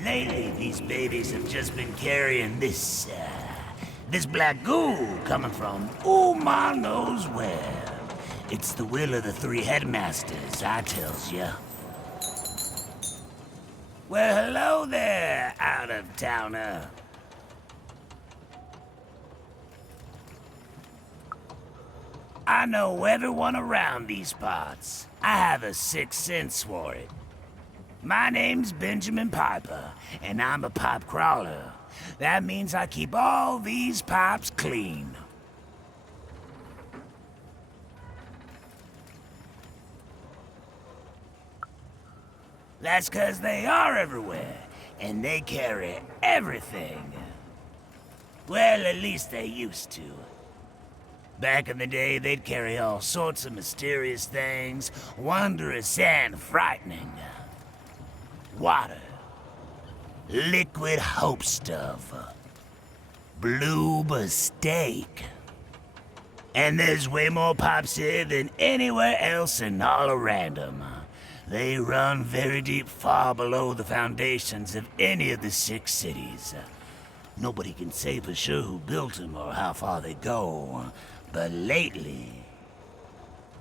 Lately, these babies have just been carrying this black goo coming from ma knows where. It's the will of the three headmasters, I tells ya. Well, hello there, out-of-towner. I know everyone around these parts. I have a sixth sense for it. My name's Benjamin Piper, and I'm a pipe crawler. That means I keep all these pipes clean. That's 'cause they are everywhere, and they carry everything. Well, at least they used to. Back in the day, they'd carry all sorts of mysterious things, wondrous and frightening. Water. Liquid hope stuff. Blue steak. And there's way more pipes here than anywhere else in all of Random. They run very deep, far below the foundations of any of the 6 cities. Nobody can say for sure who built them or how far they go. But lately,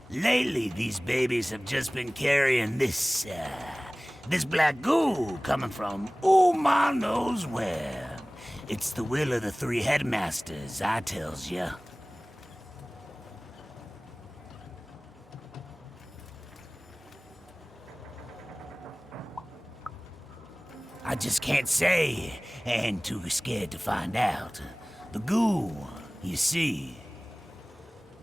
these babies have just been carrying this black goo coming from ma knows where. It's the will of the three headmasters, I tells ya. I just can't say, and too scared to find out. The goo, you see,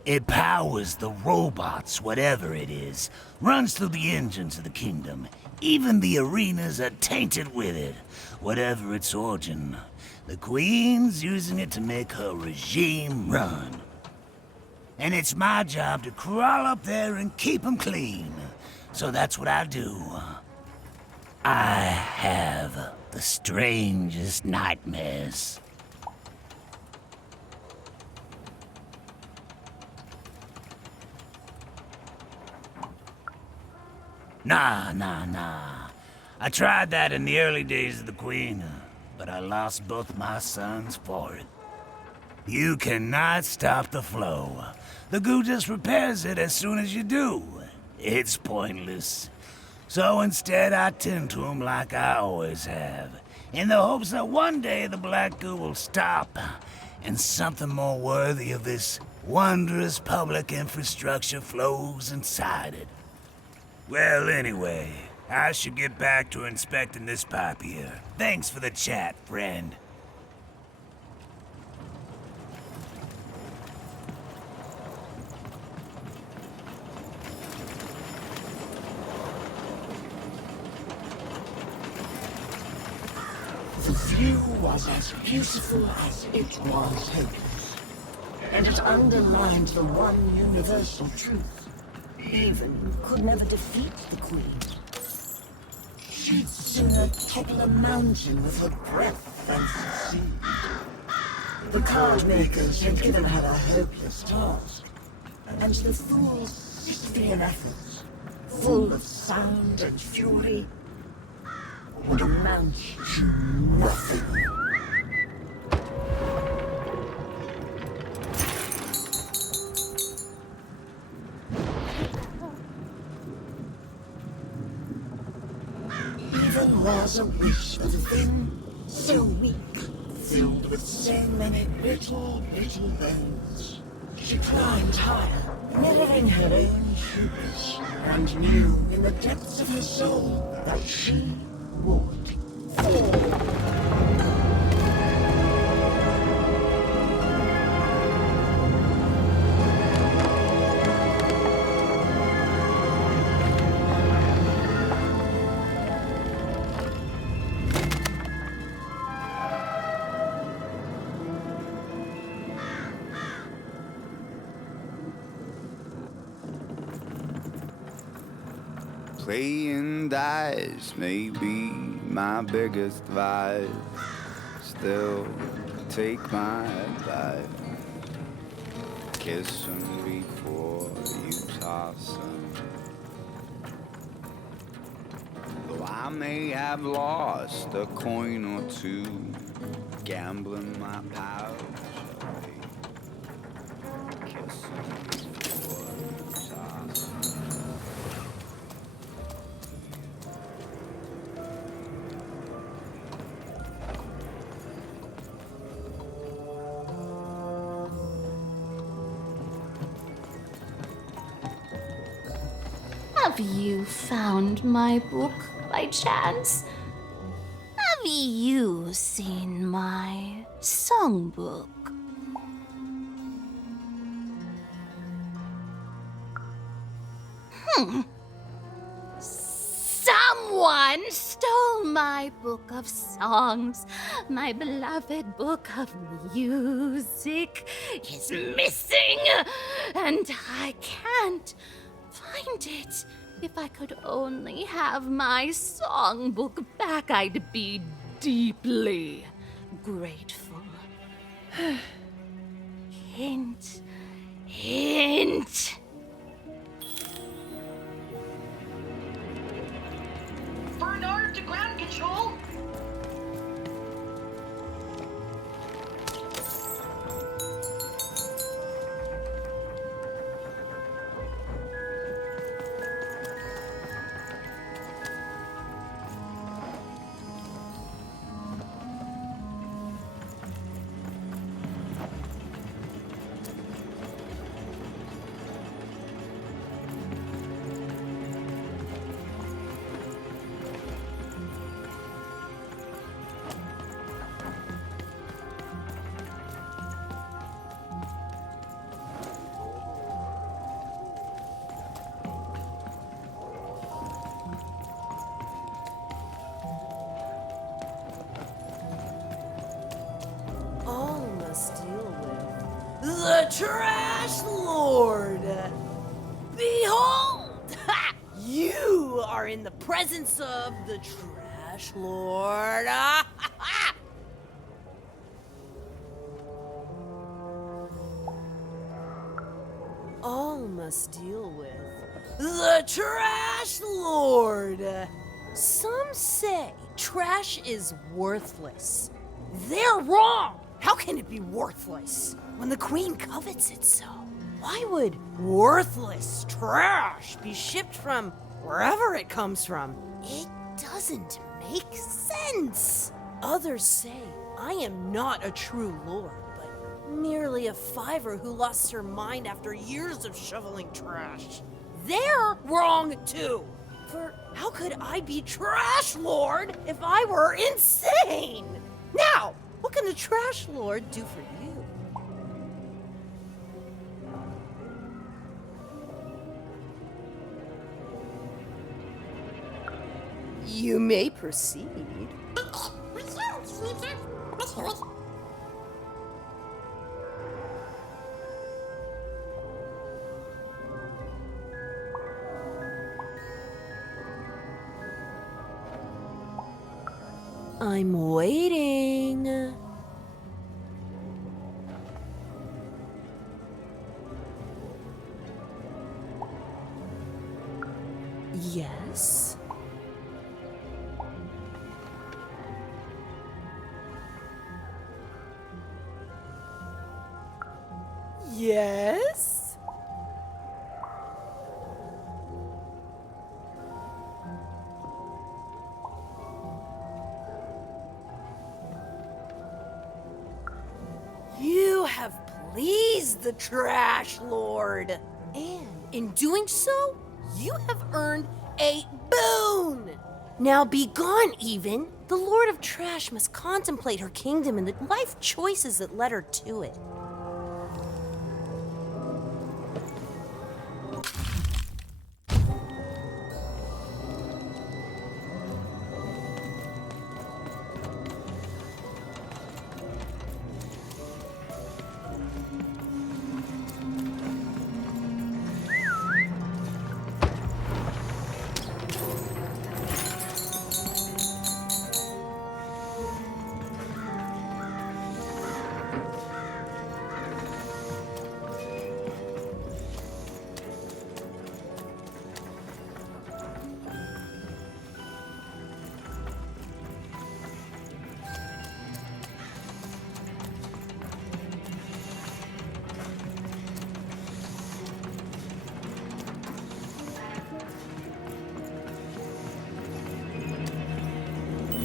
it powers the robots, whatever it is, runs through the engines of the kingdom. Even the arenas are tainted with it, whatever its origin. The Queen's using it to make her regime run. And it's my job to crawl up there and keep them clean. So that's what I do. I have the strangest nightmares. Nah. I tried that in the early days of the Queen, but I lost both my sons for it. You cannot stop the flow. The goo just repairs it as soon as you do. It's pointless. So instead I tend to them like I always have, in the hopes that one day the black goo will stop, and something more worthy of this wondrous public infrastructure flows inside it. Well, anyway, I should get back to inspecting this pipe here. Thanks for the chat, friend. The view was as beautiful as it was hopeless, and it underlined the one universal truth. Even could never defeat the Queen. She'd sooner topple a mountain with her breath than succeed. The card makers had given her a hopeless task, and the fool's Sisyphean efforts, full of sound and fury, would amount to nothing. Even was a wish of a thing so weak, filled with so many little bones. She climbed higher, mirroring her own hubris, and knew in the depths of her soul that she would fall. Playing dice may be my biggest vice. Still, take my advice. Kiss 'em before you toss 'em. Though I I may have lost a coin or two, gambling my pouch away, kissing before sauce. Have you found my book by chance? Have you seen my songbook? Someone stole my book of songs. My beloved book of music is missing, and I can't find it. If I could only have my songbook back, I'd be deeply grateful. Hint, hint. Bernard to ground control. All must deal with the Trash Lord. Behold, you are in the presence of the Trash Lord. All must deal with the Trash Lord. Some say trash is worthless. They're wrong! How can it be worthless when the Queen covets it so? Why would worthless trash be shipped from wherever it comes from? It doesn't make sense. Others say I am not a true lord, but merely a fiver who lost her mind after years of shoveling trash. They're wrong too. For how could I be Trash Lord if I were insane? Now, what can the Trash Lord do for you? You may proceed. I'm waiting. Yes? Yes? You have pleased the Trash Lord. And in doing so, you have earned a boon. Now be gone, even. The Lord of Trash must contemplate her kingdom and the life choices that led her to it.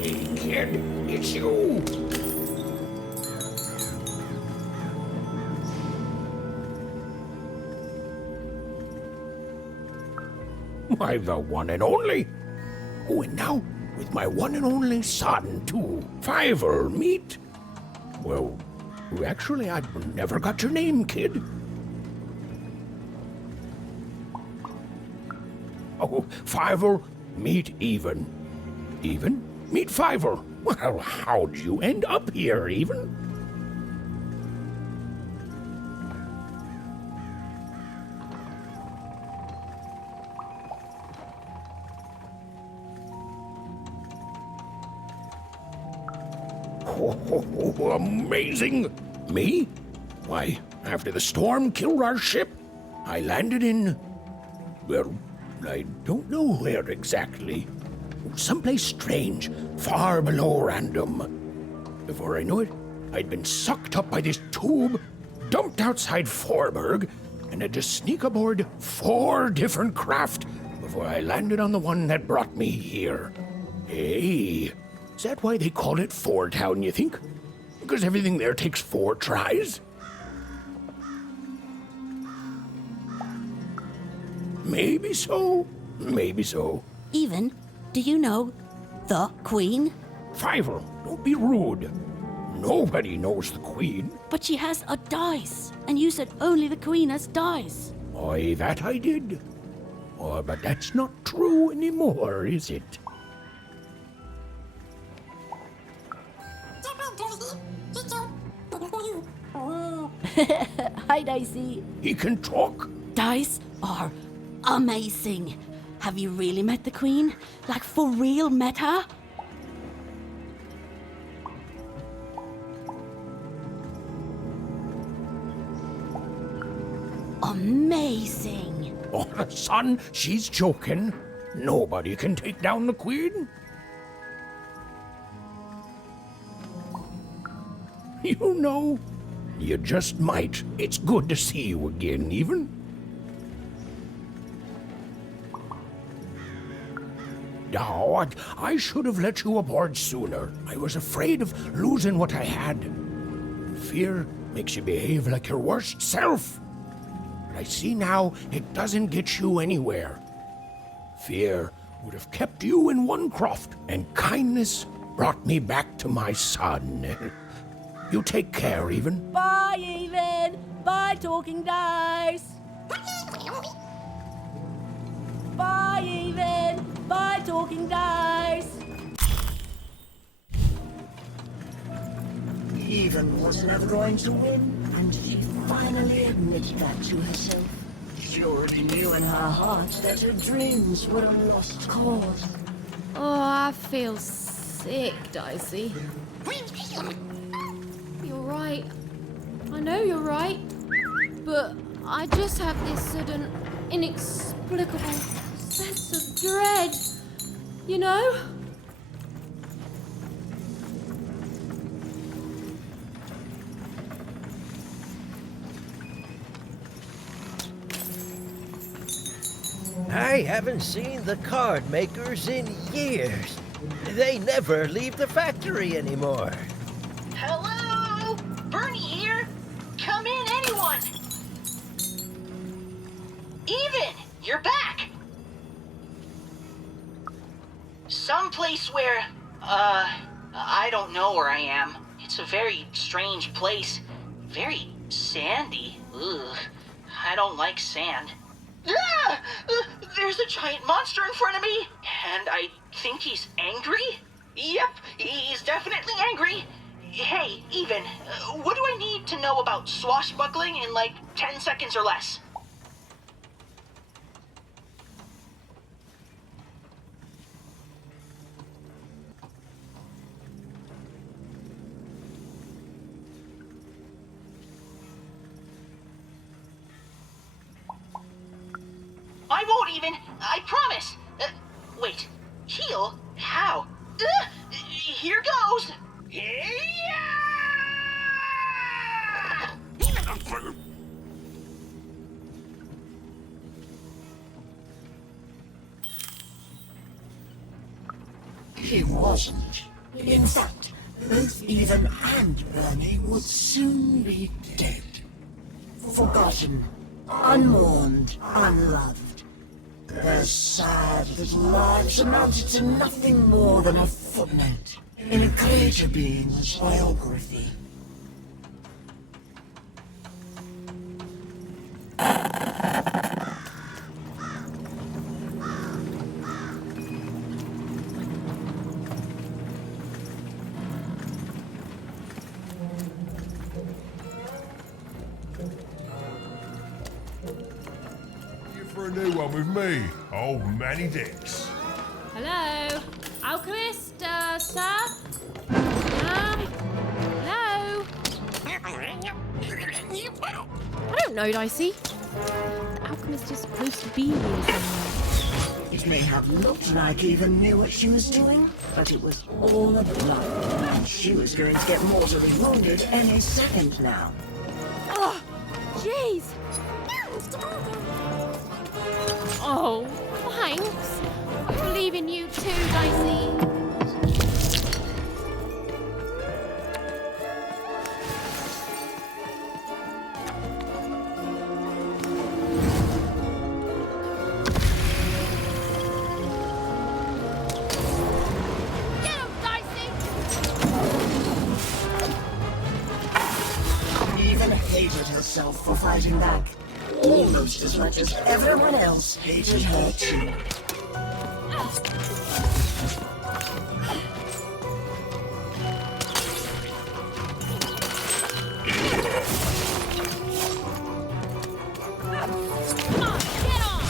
Hey, kid, it's you! Why, the one and only. Oh, and now, with my one and only son, too. Fiver, meet. Well, actually, I never got your name, kid. Oh, Fiver, meet Even. Even, meet Fiver. Well, how'd you end up here, Even? Oh, amazing! Me? Why, after the storm killed our ship, I landed in... well, I don't know where exactly. Someplace strange, far below random. Before I knew it, I'd been sucked up by this tube, dumped outside Forberg, and had to sneak aboard 4 different craft before I landed on the one that brought me here. Hey, is that why they call it Four Town, you think? Because everything there takes 4 tries? Maybe so. Maybe so. Even, do you know the Queen? Fiver, don't be rude. Nobody knows the Queen. But she has a dice, and you said only the Queen has dice. Aye, that I did. Oh, but that's not true anymore, is it? Hi, Dicey. He can talk. Dice are amazing. Have you really met the Queen? Like, for real met her? Amazing. Oh, son, she's joking. Nobody can take down the Queen. You know, you just might. It's good to see you again, Even. Oh, I should have let you aboard sooner. I was afraid of losing what I had. Fear makes you behave like your worst self. But I see now it doesn't get you anywhere. Fear would have kept you in one croft, and kindness brought me back to my son. You take care, Even. Bye, Even. Bye, Talking Dice. Bye, Even. Bye, Talking Dice. Even was never going to win, and she finally admitted that to herself. She already knew in her heart that her dreams were a lost cause. Oh, I feel sick, Dicey. You're right. I know you're right. But I just have this sudden, inexplicable sense of dread. You know? I haven't seen the card makers in years. They never leave the factory anymore. Hello? Bernie here? Come in, anyone! Even, you're back! Someplace where, I don't know where I am. It's a very strange place. Very sandy. Ugh, I don't like sand. Ah! There's a giant monster in front of me, and I think he's angry? Yep, he's definitely angry. Hey, Even, what do I need to know about swashbuckling in like 10 seconds or less? I won't even, I promise. Wait, heal? How? Here goes. He wasn't. In fact, both Ethan and Bernie would soon be dead. Forgotten, unmourned, unloved. Their sad little lives amounted to nothing more than a footnote in a greater being's biography. For a new one with me, old Manny Dix. Hello? Alchemist, sir? Hello? I don't know, Dicey. The alchemist is supposed to be here somewhere. It may have looked like Eva knew what she was doing, but it was all a bluff, and she was going to get mortally wounded any second now. Oh, jeez. Oh, thanks. I believe in you too, Dicey. Get him, Dicey! Eva hated herself for fighting back, almost as much as everyone else hated her too. Come on, get on!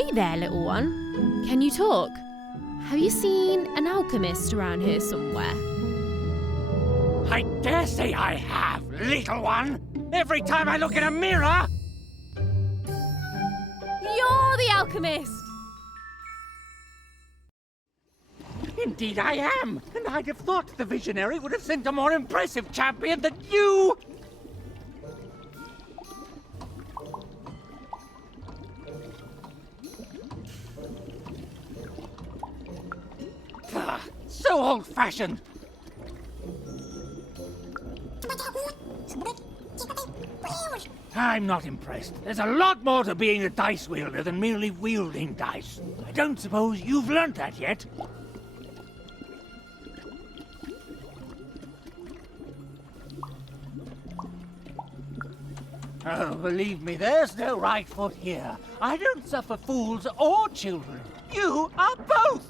Hey there, little one. Can you talk? Have you seen an alchemist around here somewhere? I dare say I have, little one. Every time I look in a mirror... You're the alchemist! Indeed I am, and I'd have thought the Visionary would have sent a more impressive champion than you! So old-fashioned! I'm not impressed. There's a lot more to being a dice wielder than merely wielding dice. I don't suppose you've learnt that yet. Oh, believe me, there's no right foot here. I don't suffer fools or children. You are both!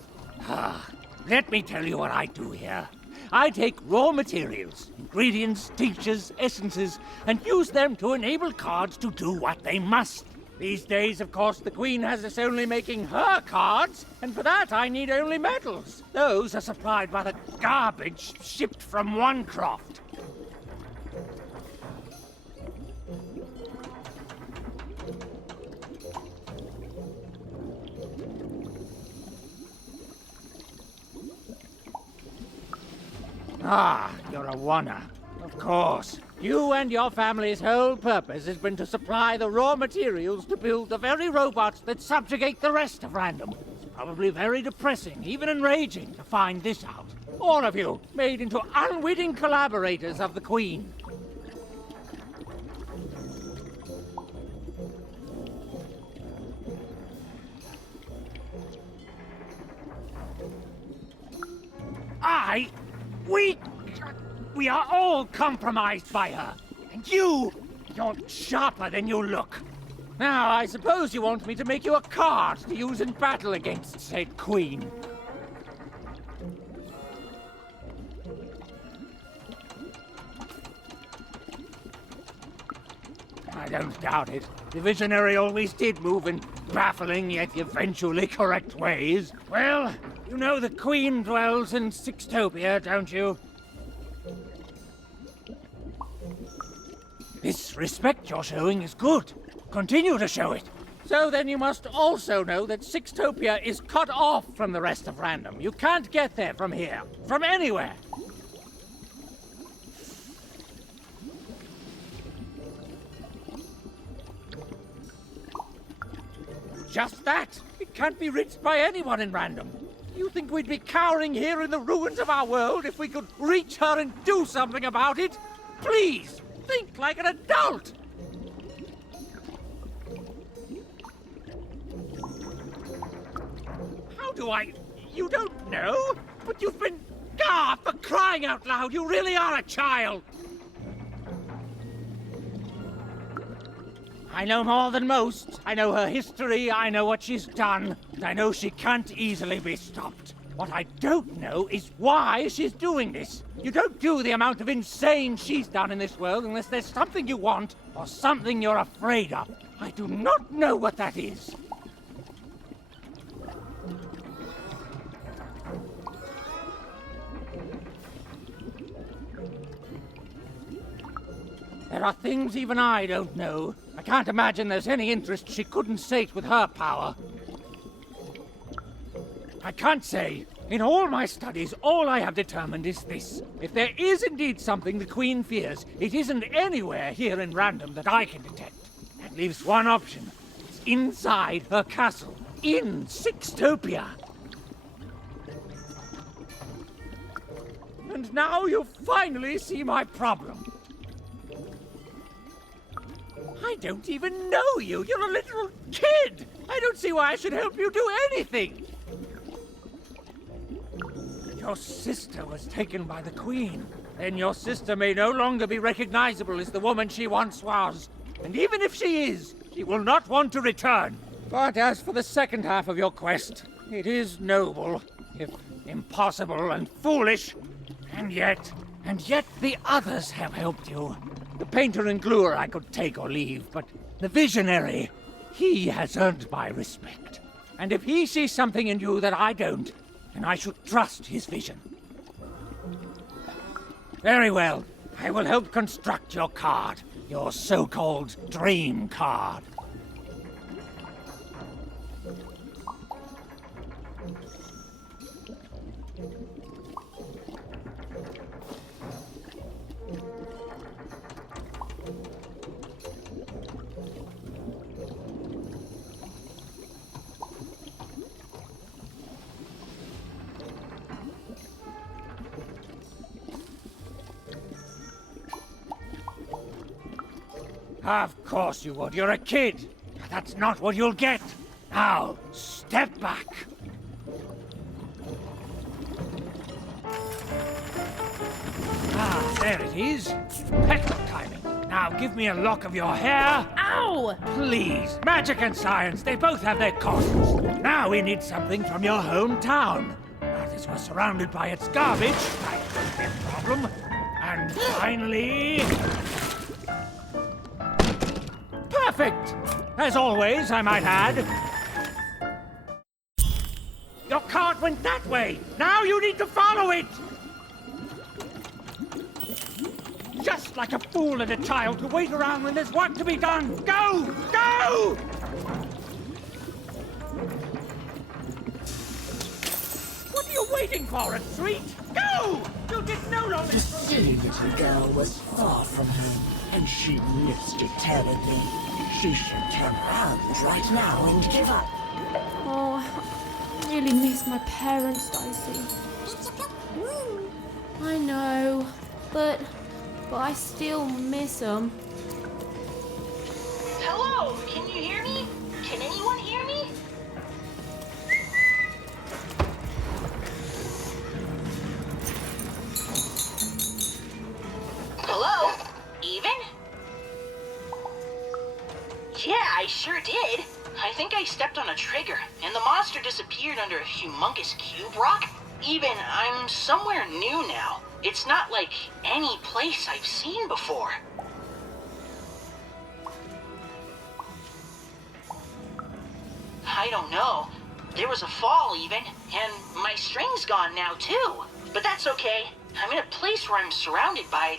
Let me tell you what I do here. I take raw materials, ingredients, tinctures, essences, and use them to enable cards to do what they must. These days, of course, the Queen has us only making her cards, and for that I need only metals. Those are supplied by the garbage shipped from one croft. Ah, you're a oner. Of course. You and your family's whole purpose has been to supply the raw materials to build the very robots that subjugate the rest of Random. It's probably very depressing, even enraging, to find this out. All of you, made into unwitting collaborators of the Queen. We are all compromised by her. And you're sharper than you look. Now, I suppose you want me to make you a card to use in battle against said Queen. I don't doubt it. The Visionary always did move in baffling yet eventually correct ways. Well, you know the Queen dwells in Sixtopia, don't you? This respect you're showing is good. Continue to show it. So then you must also know that Sixtopia is cut off from the rest of Random. You can't get there from here, from anywhere. Just that. It can't be reached by anyone in Random. You think we'd be cowering here in the ruins of our world if we could reach her and do something about it? Please, think like an adult! How do I... You don't know? But you've been... Ah, for crying out loud, you really are a child! I know more than most. I know her history, I know what she's done, and I know she can't easily be stopped. What I don't know is why she's doing this. You don't do the amount of insane she's done in this world unless there's something you want or something you're afraid of. I do not know what that is. There are things even I don't know. I can't imagine there's any interest she couldn't sate with her power. I can't say. In all my studies, all I have determined is this. If there is indeed something the Queen fears, it isn't anywhere here in Random that I can detect. That leaves one option. It's inside her castle. In Sixtopia. And now you finally see my problem. I don't even know you. You're a little kid. I don't see why I should help you do anything. Your sister was taken by the Queen. Then your sister may no longer be recognizable as the woman she once was. And even if she is, she will not want to return. But as for the second half of your quest, it is noble, if impossible and foolish. And yet the others have helped you. The painter and gluer I could take or leave, but the Visionary, He has earned my respect. And if he sees something in you that I don't, then I should trust his vision. Very well. I will help construct your card. Your so-called dream card. Of course you would. You're a kid. That's not what you'll get. Now, step back. Ah, there it is. Perfect timing. Now give me a lock of your hair. Ow! Please. Magic and science, they both have their costs. Now we need something from your hometown. Now this was surrounded by its garbage. That could be a problem. And finally... Perfect! As always, I might add. Your cart went that way! Now you need to follow it! Just like a fool and a child to wait around when there's work to be done! Go! Go! What are you waiting for, a treat? Go! You did no longer... The silly little girl was far from home, and she missed it terribly. She should turn around right now and give up. Oh, I really miss my parents, Dicey. I know, but I still miss them. Hello, can you hear me? Can anyone hear me? Hello? Even? Yeah, I sure did. I think I stepped on a trigger, and the monster disappeared under a humongous cube rock. Even, I'm somewhere new now. It's not like any place I've seen before. I don't know. There was a fall even, and my string's gone now too. But that's okay. I'm in a place where I'm surrounded by...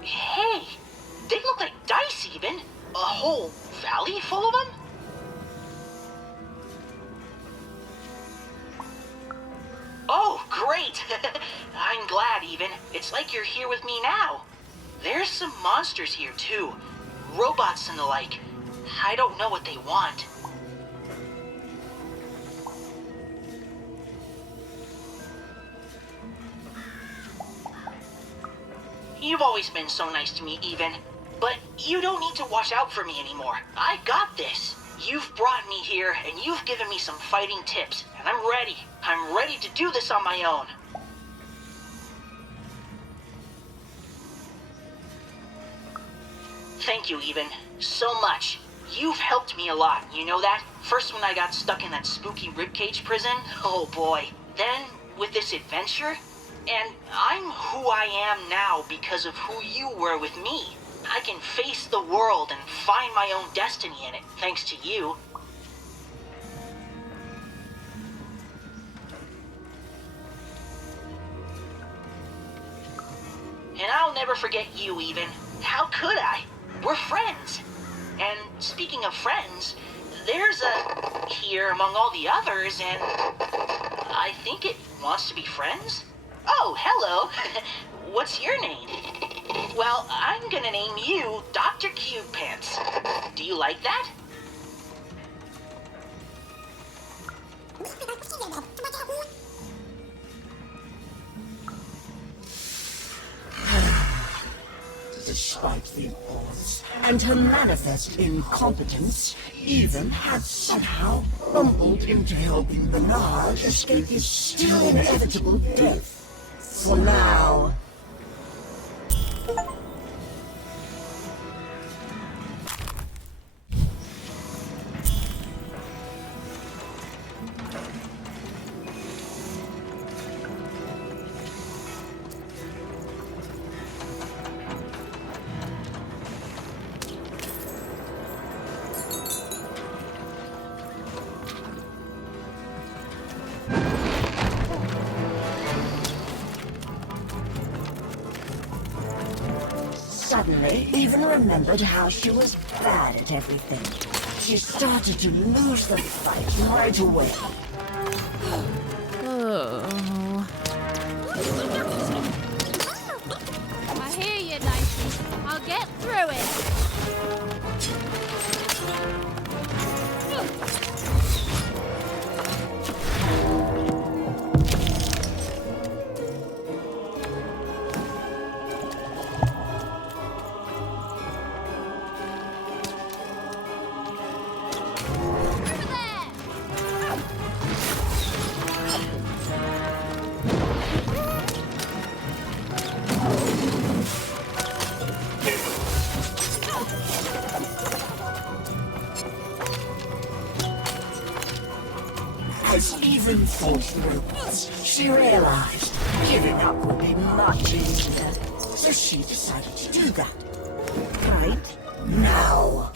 hey! They look like dice even. A whole valley full of them? Oh, great! I'm glad, even. It's like you're here with me now. There's some monsters here, too. Robots and the like. I don't know what they want. You've always been so nice to me, even. But you don't need to watch out for me anymore. I got this. You've brought me here, and you've given me some fighting tips, and I'm ready. I'm ready to do this on my own. Thank you, even. So much. You've helped me a lot, you know that? First when I got stuck in that spooky ribcage prison, oh boy. Then, with this adventure, and I'm who I am now because of who you were with me. I can face the world and find my own destiny in it, thanks to you. And I'll never forget you, even. How could I? We're friends. And speaking of friends, there's a here among all the others, and I think it wants to be friends? Oh, hello. What's your name? Well, I'm gonna name you Dr. Cube Pants. Do you like that? Despite the odds and her manifest incompetence, Even had somehow bumbled into helping Bernard escape his still inevitable death. For now. suddenly even remembered how she was bad at everything. She started to lose the fight right away. Oh. I hear you, Dicey. I'll get through it. As even fought through this, she realized giving up would be much easier. So she decided to do that. Right now.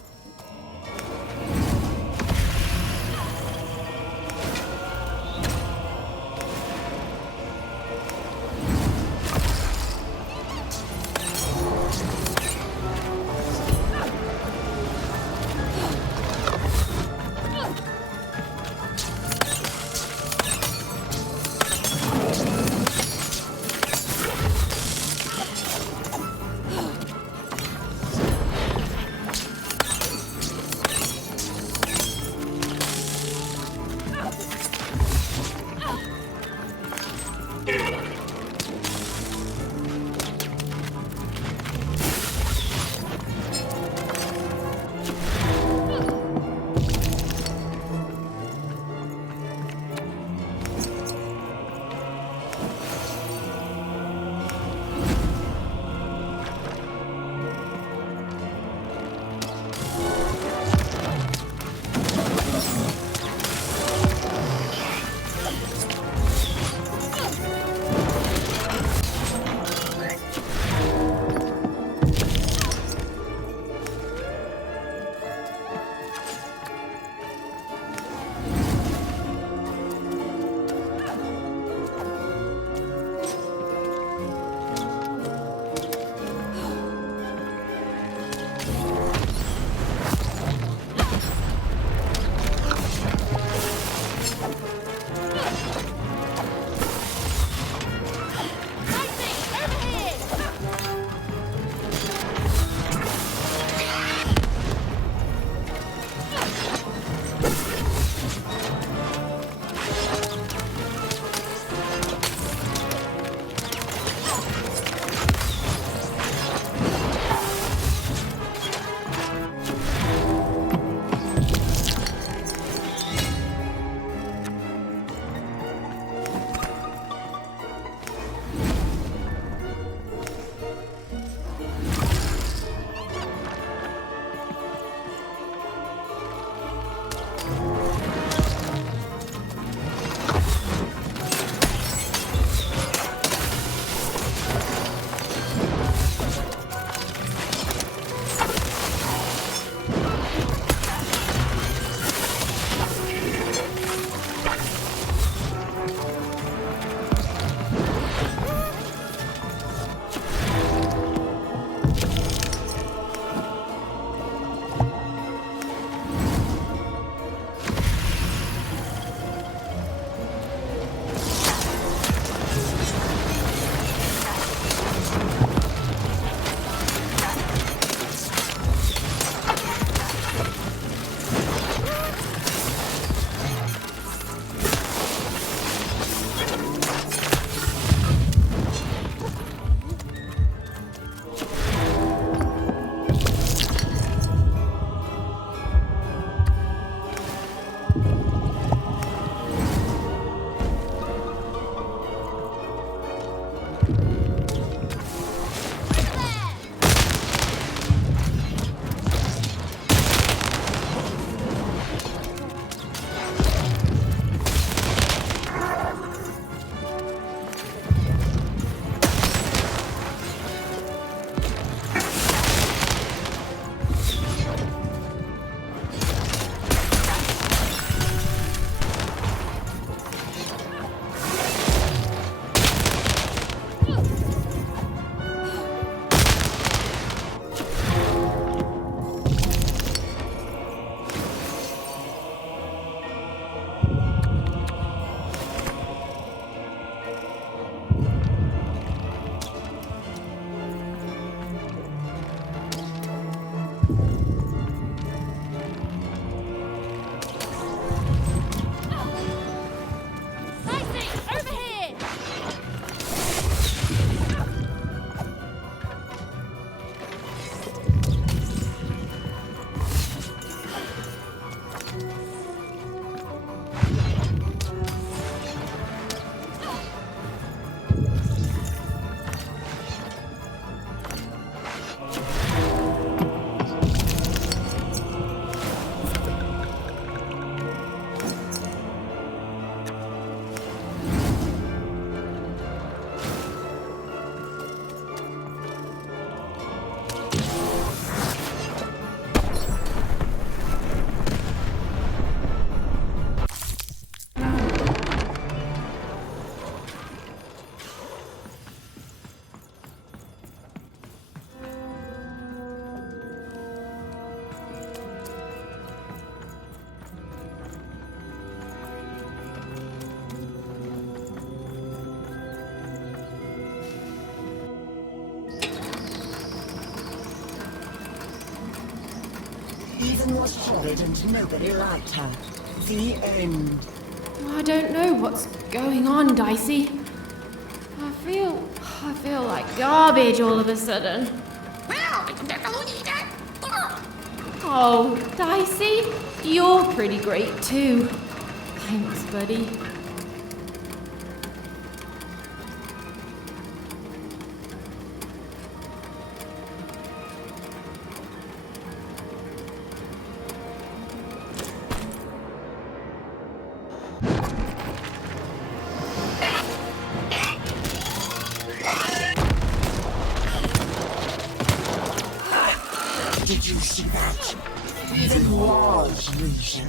Even was horrid and nobody liked her. The end. I don't know what's going on, Dicey. I feel like garbage all of a sudden. Oh, Dicey, you're pretty great too. Thanks, buddy. Did you see that? Even was losing.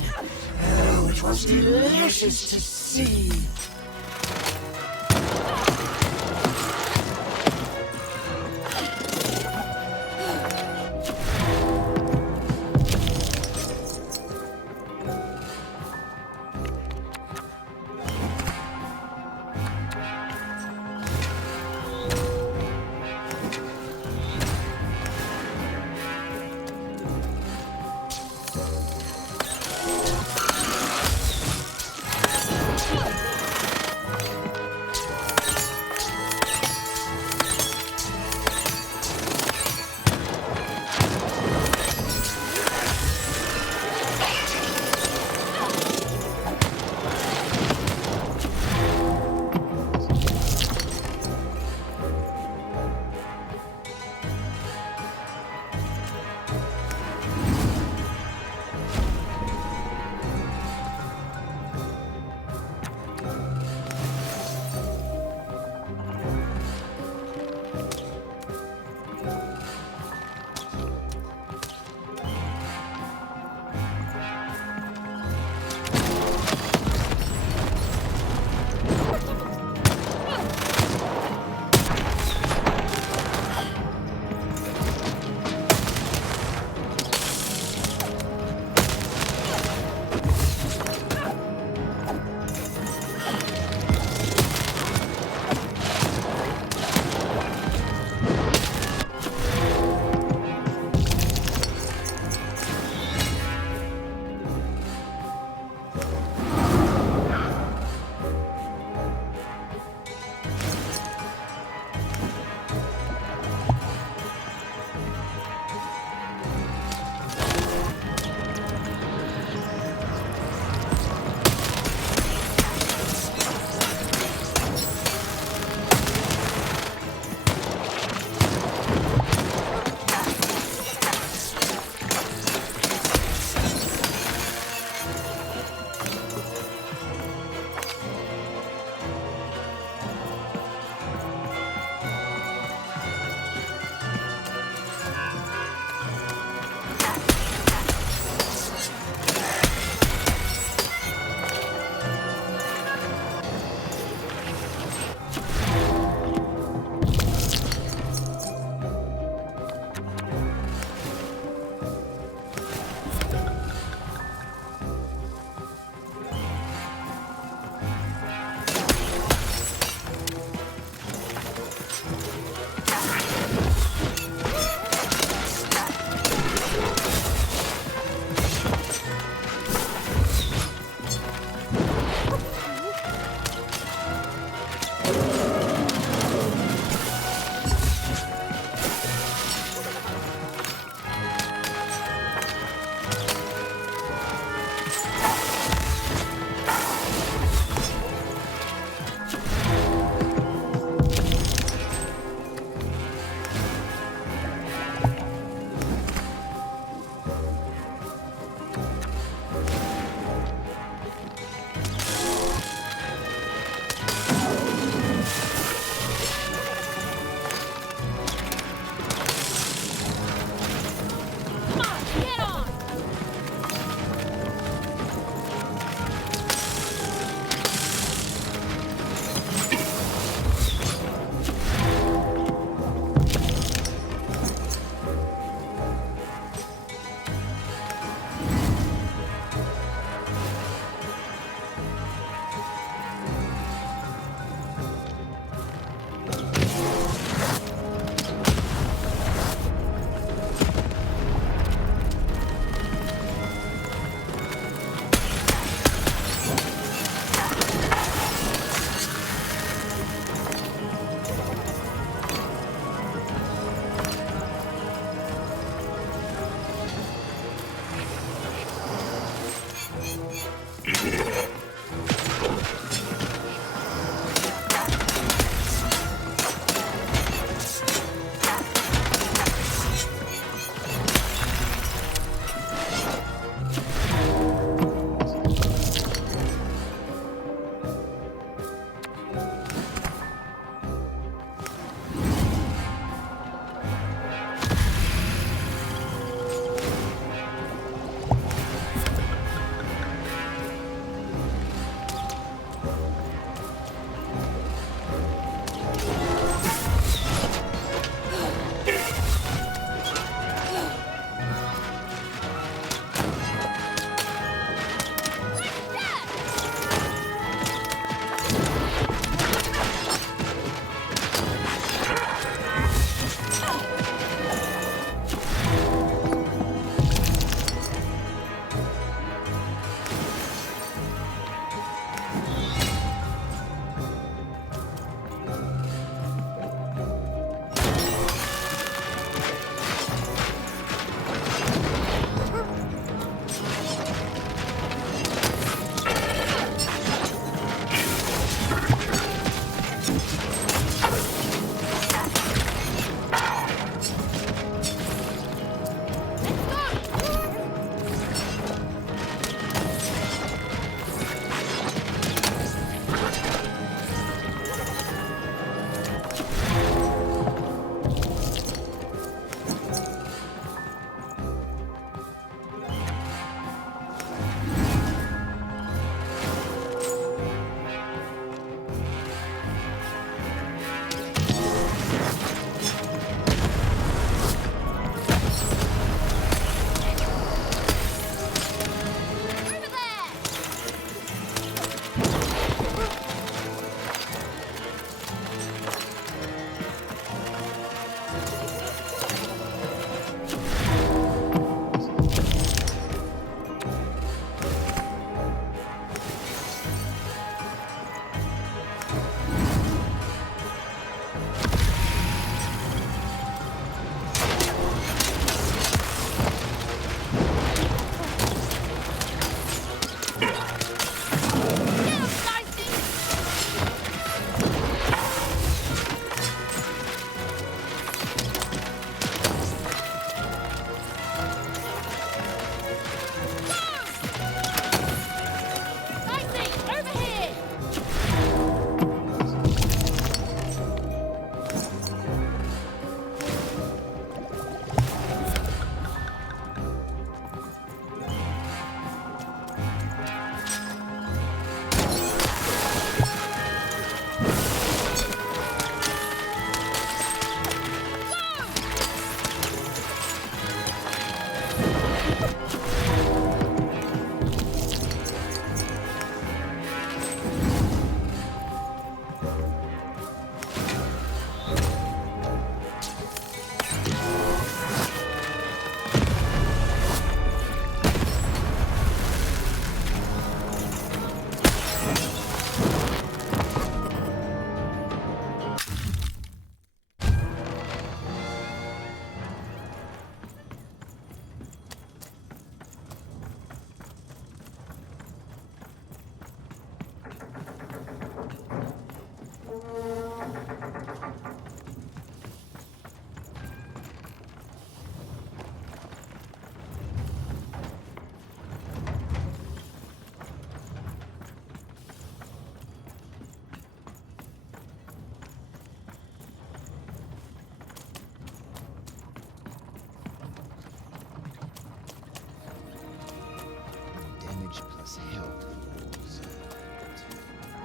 Oh, it was delicious to see.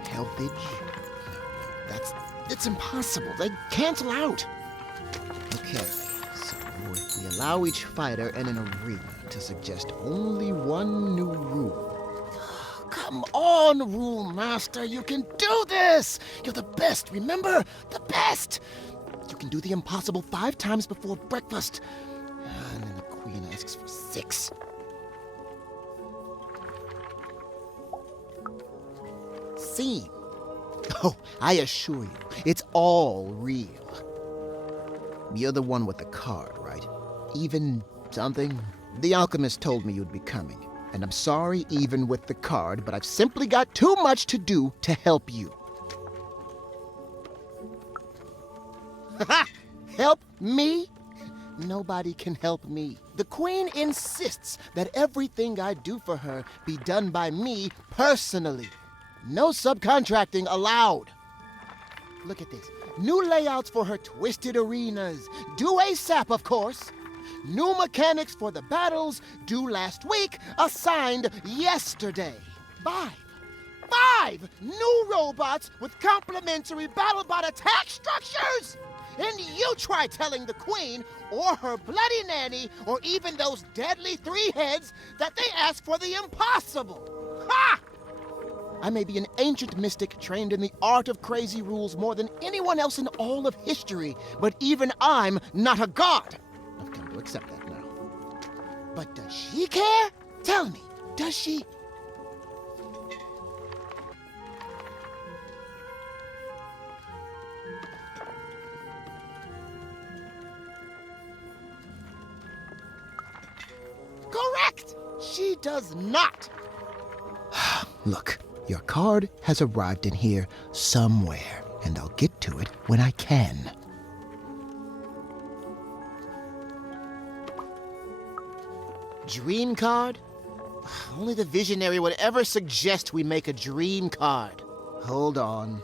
Healthage? It's impossible. They cancel out. Okay, so if we allow each fighter in an arena to suggest only one new rule. Come on, Rule Master, you can do this! You're the best, remember? The best! You can do the impossible 5 times before breakfast. And then the Queen asks for 6. See? Oh, I assure you, it's all real. You're the one with the card, right? Even something? The alchemist told me you'd be coming. And I'm sorry even with the card, but I've simply got too much to do to help you. Help me? Nobody can help me. The Queen insists that everything I do for her be done by me personally. No subcontracting allowed. Look at this. New layouts for her twisted arenas. Due ASAP, of course. New mechanics for the battles, due last week, assigned yesterday. 5 new robots with complementary BattleBot attack structures? And you try telling the Queen, or her bloody nanny, or even those deadly 3 heads that they ask for the impossible. Ha! I may be an ancient mystic trained in the art of crazy rules more than anyone else in all of history, but even I'm not a god. I've come to accept that now. But does she care? Tell me, does she? Correct! She does not. Look, your card has arrived in here somewhere, and I'll get to it when I can. Dream card? Only the visionary would ever suggest we make a dream card. Hold on.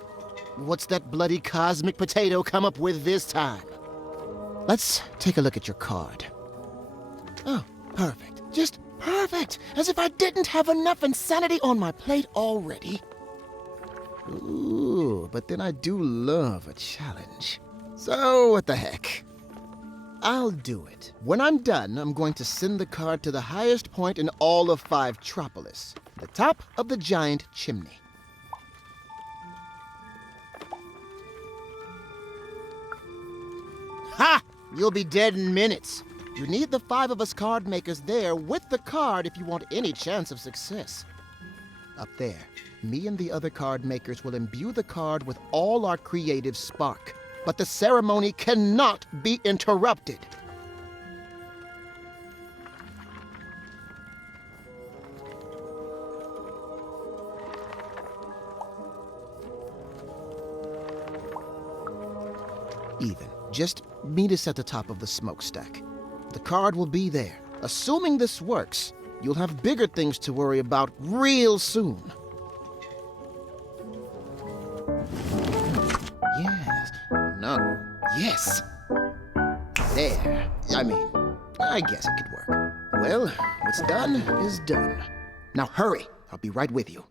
What's that bloody cosmic potato come up with this time? Let's take a look at your card. Oh, perfect. Just perfect! As if I didn't have enough insanity on my plate already. Ooh, but then I do love a challenge. So, what the heck? I'll do it. When I'm done, I'm going to send the card to the highest point in all of 5-tropolis, the top of the giant chimney. Ha! You'll be dead in minutes. You need the 5 of us card makers there with the card if you want any chance of success. Up there, me and the other card makers will imbue the card with all our creative spark. But the ceremony cannot be interrupted. Even. Just meet us at the top of the smokestack. The card will be there. Assuming this works, you'll have bigger things to worry about real soon. Yes. No. Yes. There. I guess it could work. Well, what's done is done. Now hurry. I'll be right with you.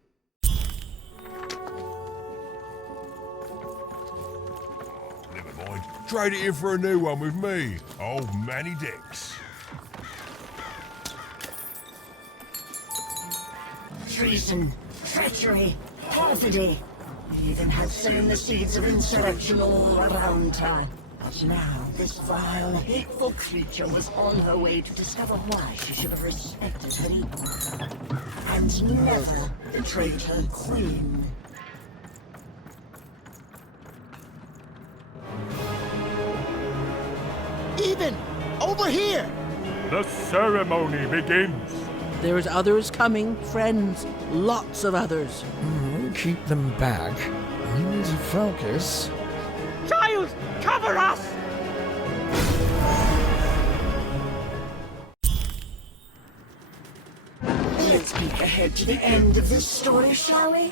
Never mind. Trade it in for a new one with me, old Manny Dix. Treason, treachery, perfidy. He even had sown the seeds of insurrection all around town. But now this vile, hateful creature was on her way to discover why she should have respected her equal. And never betrayed her queen. Even! Over here! The ceremony begins. There's others coming, friends. Lots of others. Keep them back. We need to focus. Child, cover us! Let's peek ahead to the end of this story, shall we?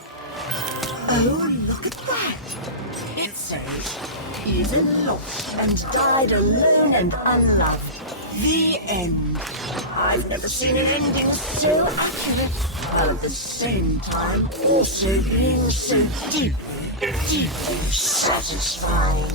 Oh, look at that! It says, even lost and died alone and unloved. The end. I've never seen an ending so accurate, while at the same time also being so deeply satisfying.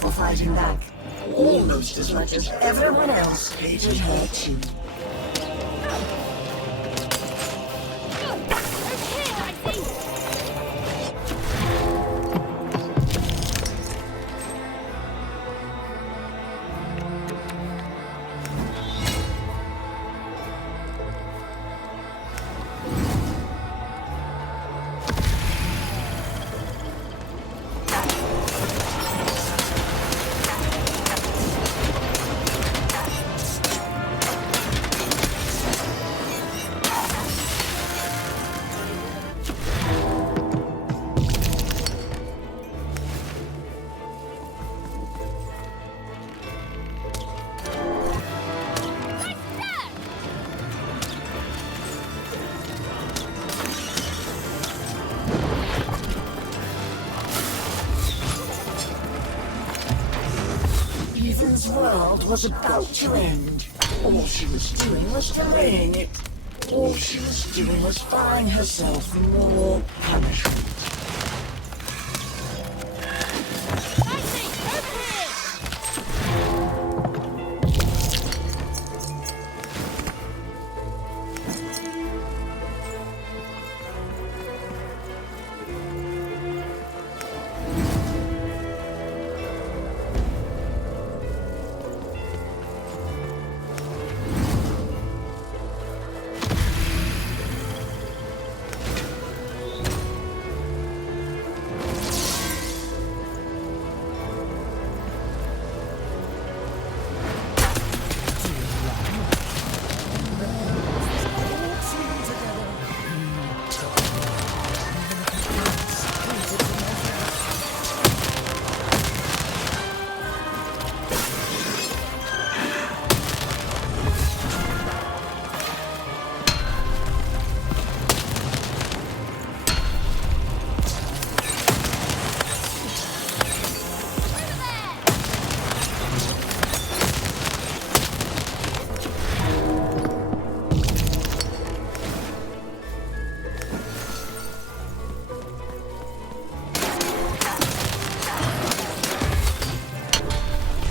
for fighting back, almost as much as everyone else hated her too. Ethan's world was about to end. All she was doing was delaying it. All she was doing was buying herself more punishment.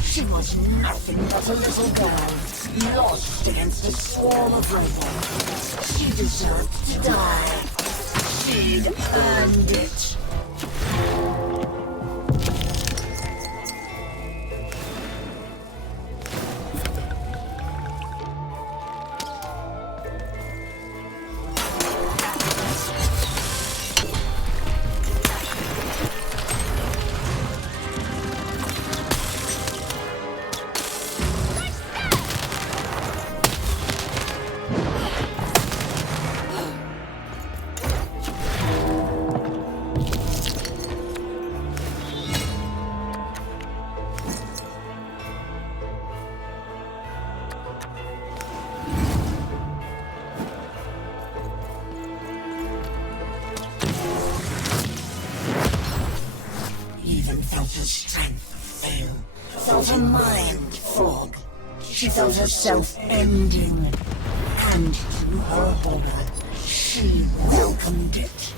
She was nothing but a little girl, lost against a swarm of robots. She deserved to die. She'd earned it. Felt her strength fail, felt her mind fog. She felt herself ending, and to her horror, she welcomed it.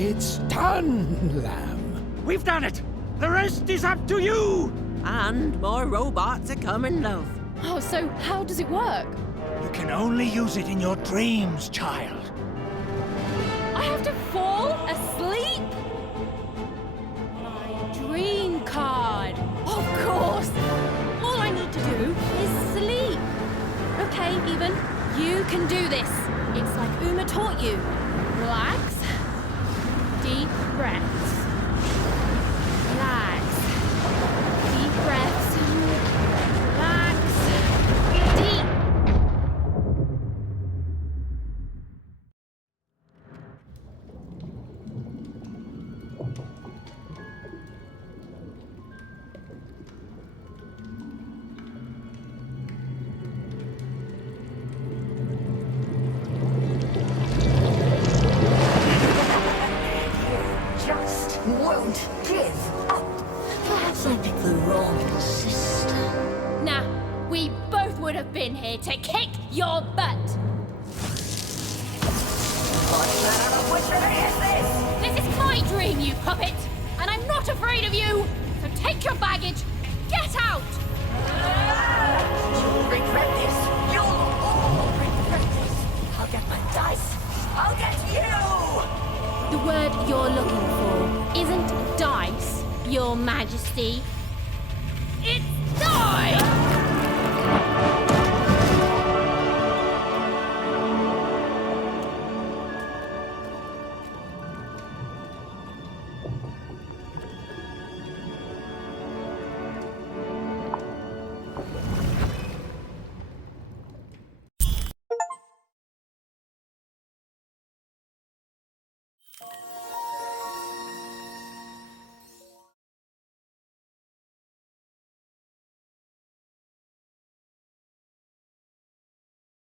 It's done, Lamb. We've done it! The rest is up to you! And more robots are coming, love. Oh, so how does it work? You can only use it in your dreams, child. I have to fall asleep? My dream card. Of course. All I need to do is sleep. Okay, Even, you can do this. It's like Uma taught you. Relax. Deep breaths. Relax. Deep breaths. Relax. Deep. Just won't give up. Perhaps I picked the wrong sister. Nah, we both would have been here to kick your butt. What manner of witchery is this? This is my dream, you puppet, and I'm not afraid of you. So take your baggage, get out. You'll regret this. You'll all regret this. I'll get my dice. I'll get you! The word you're looking for isn't dice, Your Majesty.